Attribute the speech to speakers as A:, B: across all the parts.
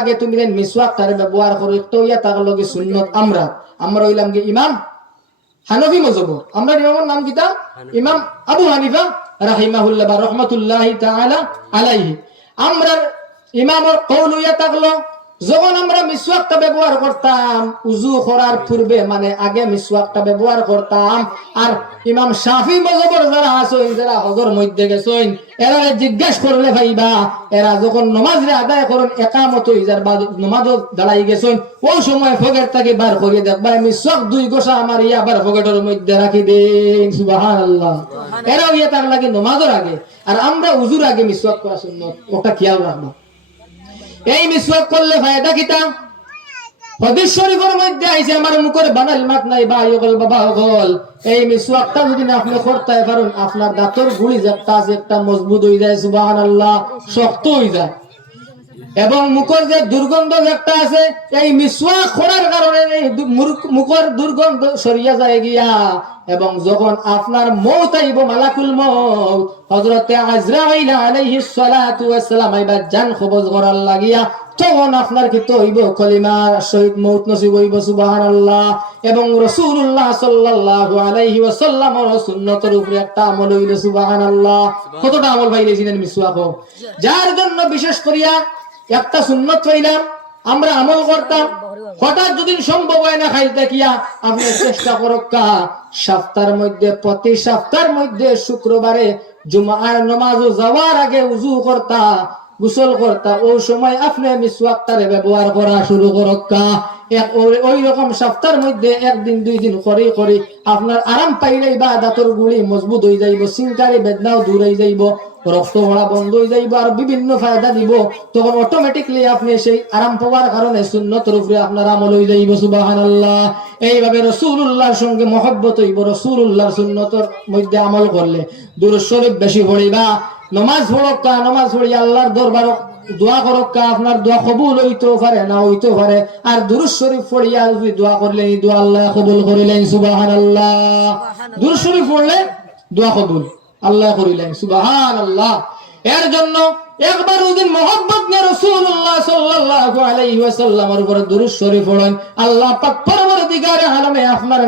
A: আগে তুমি যেন মিসওয়াক তারে ব্যবহার করো তো ইয়া তার লগে সুন্নত। আমরা আমরা হইলাম গে ইমাম হানফি মজহব। আমরা ইমামের নাম কিতা? ইমাম আবু হানিফা রাহিমাহুল্লাহ বা রহমাতুল্লাহি তাআলা আলাইহি। আমরা ইমামের কওল ইয়া থাকল। যখন আমরা মিসওয়াকটা ব্যবহার করতাম, উজু করার পূর্বে মানে আগে মিসওয়াকটা ব্যবহার করতাম, আর ইমাম শাফি মজহবর যারা আছেন, যারা হজর মধ্যে গেছেন, এরা জিজ্ঞেস করলে ভাইবা, এরা যখন নমাজ রে আদায় করেন, একামত ইজার বা নমাজ দাঁড়াই গেছেন, ওই সময় ফগের তাকে বার করিয়ে দেখবা আমি সব দুই গোসা আমার ইয়া বার ফগেটের মধ্যে রাখি দেন। সুবহানাল্লাহ। এরাও ইয়া তার লাগে নমাজের আগে। আর আমরা উজুর আগে মিসওয়াক করা সুন্নত, ওটা খেয়াল রাখব। এই মিসওয়াক করলে ফায়দা কিতা? হাদিস শরীফের মধ্যে আইছে, আমার মুখের বানাল মাত নাই, বা ইগল বাবা হল এই মিসওয়াকটা যদি না আপনি করতে পারেন আপনার দাঁতর গুলি যে আছে একটা মজবুত হয়ে যায়, সুবহানাল্লাহ, শক্ত হয়ে যায়। এবং মুখের যে দুর্গন্ধ একটা আছে, এই মিসওয়াক করার কারণে দু- দুর্গন্ধ সরিয়া যায় গিয়া। এবং যখন আপনার মৌত আইব, মালাকুল মৌত, হযরতে আজরাইল আলাইহিস জান কবজ করার লাগিয়া, তখন আপনার কি তো হইব কলিমা শহীদ মৌত নসিব হইব, সুবহানাল্লাহ। এবং রাসূলুল্লাহ সাল্লাল্লাহু আলাইহি ওয়াসাল্লামের সুন্নতের উপরে একটা আমল হইল, সুবহানাল্লাহ। কতটা আমল পাইলেছিলেন মিসওয়াক যার জন্য বিশেষ করিয়া একটা সুন্নত হইলাম, আমরা আমল করতাম। হঠাৎ যদি সম্ভব হয় না খাইতে কিয়া আপনি চেষ্টা করক কা সপ্তাহের মধ্যে, প্রতি সপ্তাহের মধ্যে শুক্রবারে জুমার নমাজ যাওয়ার আগে উজু করতা। গোসল করতা ওই সময় আপনি মিসওয়াকটারে ব্যবহার করা শুরু করক কা। এক ওই- রকম সপ্তাহের মধ্যে একদিন, দুই দিন করে করে। আপনার আরাম পাইলেই বা দাঁতর গুলি মজবুত হয়ে যাইব, সিংকারি বেদনাও দূর হয়ে যাইব, রক্ত ভরা বন্ধ হয়ে যাইব আর বিভিন্ন ফায়দা দিব। তখন অটোমেটিকলি আপনি সেই আরাম পাওয়ার কারণে সুন্নতের উপরে আপনার আমল হয়ে যাইব, সুবাহানাল্লাহ। এইভাবে রসুল্লাহর সঙ্গে মহব্বত হইব রসুল্লাহর সুন্নতর মধ্যে আমল করলে দূর শরীফ বেশি পড়িবা। নমাজ পড়ক্কা নমাজ পড়ি, আল্লাহর দরবার দোয়া করক্কা আপনার দোয়া কবুল হইতেও পারে, না হইতেও পারে। আর দুরুজ শরীফ পড়িয়া যদি দোয়া করলেন দোয়া আল্লাহ কবুল করিলেন সুবাহান আল্লাহ দুরুজ শরীফ পড়লে দোয়া কবুল, আল্লাহ করিলেন সুবাহান আল্লাহ এর জন্য একবার ওদিন মোহাম্মদ নে রাসূলুল্লাহ সাল্লাল্লাহু আলাইহি ওয়াসাল্লামের দুরূদ শরীফ আল্লাহ পাক পরবর্তীকারে আপনার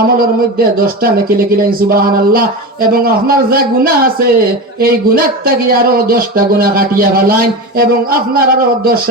A: আমলের মধ্যে 10টা নেকি লিখিলেন, সুবহানাল্লাহ। এবং আপনার যা গুনাহ আছে, এই গুনাহ আরও 10টা গুনাহ কাটিয়া ফেলাইন। এবং আপনার আরও 10